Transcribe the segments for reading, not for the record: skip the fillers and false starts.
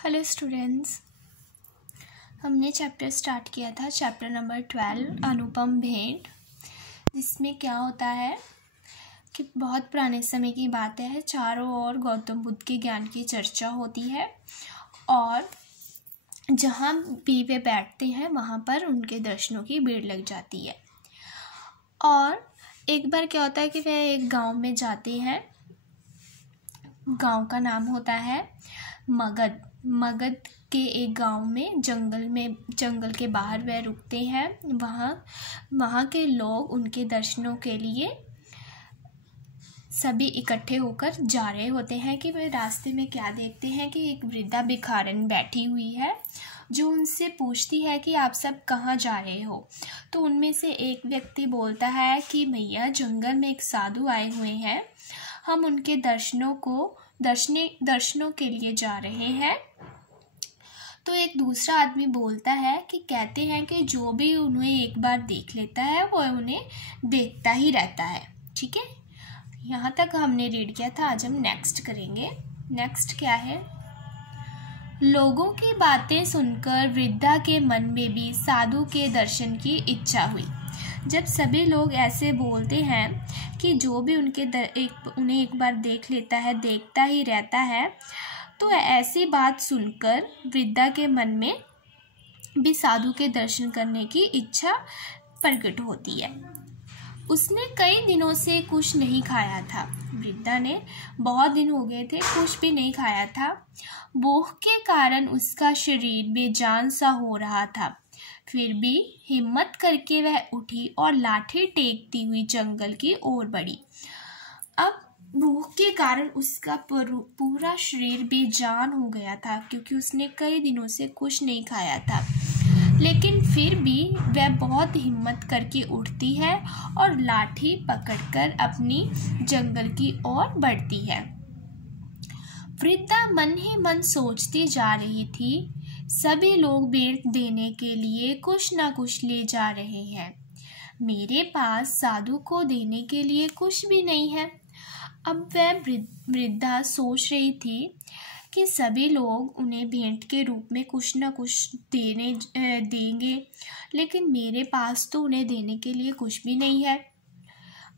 Hello students, हमने chapter start किया था चैप्टर नंबर 12 अनुपम भेंट। जिसमें क्या होता है कि बहुत पुराने समय की बात है, चारों ओर गौतम बुद्ध के ज्ञान की चर्चा होती है और जहाँ भी वे बैठते हैं वहाँ पर उनके दर्शनों की भीड़ लग जाती है। और एक बार क्या होता है कि वे एक गांव में जाते हैं। गांव का नाम होता है मगध के एक गांव में जंगल के बाहर वह रुकते हैं। वहाँ के लोग उनके दर्शनों के लिए सभी इकट्ठे होकर जा रहे होते हैं कि वे रास्ते में क्या देखते हैं कि एक वृद्धा भिखारिन बैठी हुई है जो उनसे पूछती है कि आप सब कहाँ जा रहे हो। तो उनमें से एक व्यक्ति बोलता है कि भैया, जंगल में एक साधु आए हुए हैं, हम उनके दर्शनों के लिए जा रहे हैं। तो एक दूसरा आदमी बोलता है कि कहते हैं कि जो भी उन्हें एक बार देख लेता है वो उन्हें देखता ही रहता है। ठीक है, यहाँ तक हमने रीड किया था। आज हम नेक्स्ट करेंगे। नेक्स्ट क्या है? लोगों की बातें सुनकर वृद्धा के मन में भी साधु के दर्शन की इच्छा हुई। जब सभी लोग ऐसे बोलते हैं कि जो भी उन्हें एक बार देख लेता है देखता ही रहता है, तो ऐसी बात सुनकर वृद्धा के मन में भी साधु के दर्शन करने की इच्छा प्रकट होती है। उसने कई दिनों से कुछ नहीं खाया था। वृद्धा ने बहुत दिन हो गए थे, कुछ भी नहीं खाया था। भूख के कारण उसका शरीर बेजान सा हो रहा था। फिर भी हिम्मत करके वह उठी और लाठी टेकती हुई जंगल की ओर बढ़ी। अब भूख के कारण उसका पूरा शरीर बेजान हो गया था क्योंकि उसने कई दिनों से कुछ नहीं खाया था। लेकिन फिर भी वह बहुत हिम्मत करके उठती है और लाठी पकड़कर अपनी जंगल की ओर बढ़ती है। वृद्धा मन ही मन सोचती जा रही थी, सभी लोग भेंट देने के लिए कुछ ना कुछ ले जा रहे हैं, मेरे पास साधु को देने के लिए कुछ भी नहीं है। अब वह वृद्धा सोच रही थी कि सभी लोग उन्हें भेंट के रूप में कुछ ना कुछ देंगे, लेकिन मेरे पास तो उन्हें देने के लिए कुछ भी नहीं है।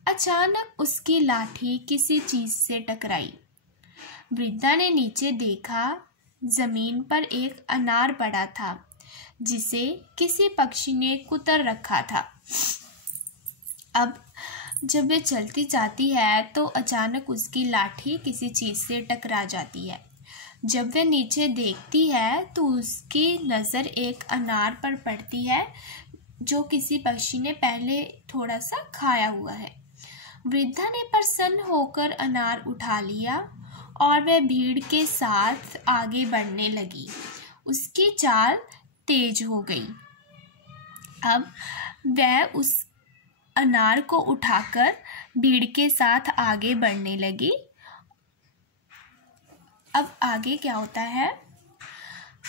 अचानक उसकी लाठी किसी चीज से टकराई। वृद्धा ने नीचे देखा, जमीन पर एक अनार पड़ा था जिसे किसी पक्षी ने कुतर रखा था। अब जब वे चलती जाती है तो अचानक उसकी लाठी किसी चीज से टकरा जाती है। जब वह नीचे देखती है तो उसकी नज़र एक अनार पर पड़ती है जो किसी पक्षी ने पहले थोड़ा सा खाया हुआ है। वृद्धा ने प्रसन्न होकर अनार उठा लिया और वह भीड़ के साथ आगे बढ़ने लगी। उसकी चाल तेज हो गई। अब वह उस अनार को उठाकर भीड़ के साथ आगे बढ़ने लगी। अब आगे क्या होता है?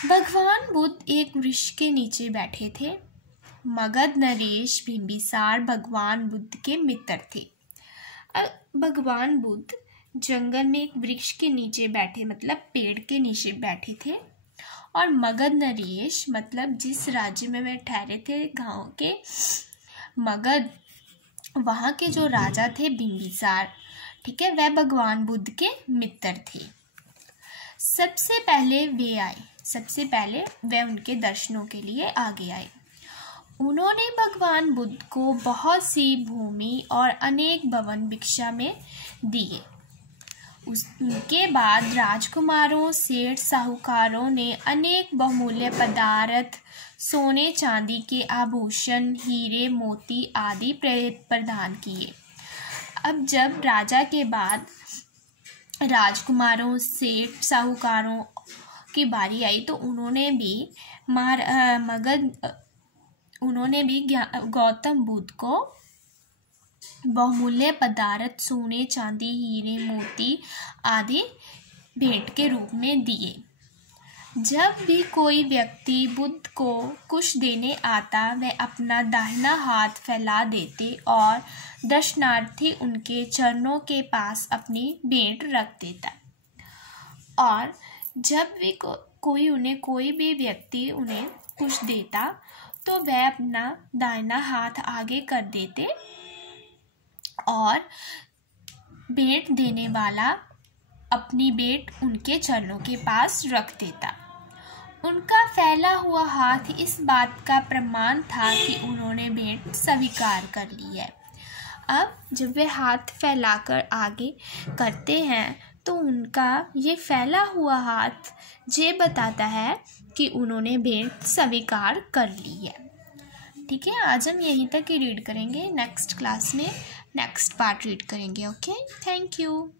भगवान बुद्ध एक वृक्ष के नीचे बैठे थे। मगध नरेश बिंबिसार भगवान बुद्ध के मित्र थे। अब भगवान बुद्ध जंगल में एक वृक्ष के नीचे बैठे, मतलब पेड़ के नीचे बैठे थे। और मगध नरेश मतलब जिस राज्य में वे ठहरे थे, गांव के मगध, वहाँ के जो राजा थे बिंबिसार, ठीक है, वह भगवान बुद्ध के मित्र थे। सबसे पहले वे उनके दर्शनों के लिए आगे आए। उन्होंने भगवान बुद्ध को बहुत सी भूमि और अनेक भवन भिक्षा में दिए। उसके बाद राजकुमारों, सेठ, साहूकारों ने अनेक बहुमूल्य पदार्थ, सोने चांदी के आभूषण, हीरे, मोती आदि प्रदान किए। अब जब राजा के बाद राजकुमारों, सेठ, साहूकारों की बारी आई तो उन्होंने भी गौतम बुद्ध को बहुमूल्य पदार्थ, सोने चांदी, हीरे, मोती आदि भेंट के रूप में दिए। जब भी कोई व्यक्ति बुद्ध को कुछ देने आता, वह अपना दाहिना हाथ फैला देते और दर्शनार्थी उनके चरणों के पास अपनी भेंट रख देता। और जब भी कोई भी व्यक्ति उन्हें कुछ देता तो वह अपना दाहिना हाथ आगे कर देते और भेंट देने वाला अपनी भेंट उनके चरणों के पास रख देता। उनका फैला हुआ हाथ इस बात का प्रमाण था कि उन्होंने भेंट स्वीकार कर ली है। अब जब वे हाथ फैलाकर आगे करते हैं तो उनका ये फैला हुआ हाथ ये बताता है कि उन्होंने भेंट स्वीकार कर ली है। ठीक है, आज हम यहीं तक ही रीड करेंगे। नेक्स्ट क्लास में नेक्स्ट पार्ट रीड करेंगे। Okay, thank you.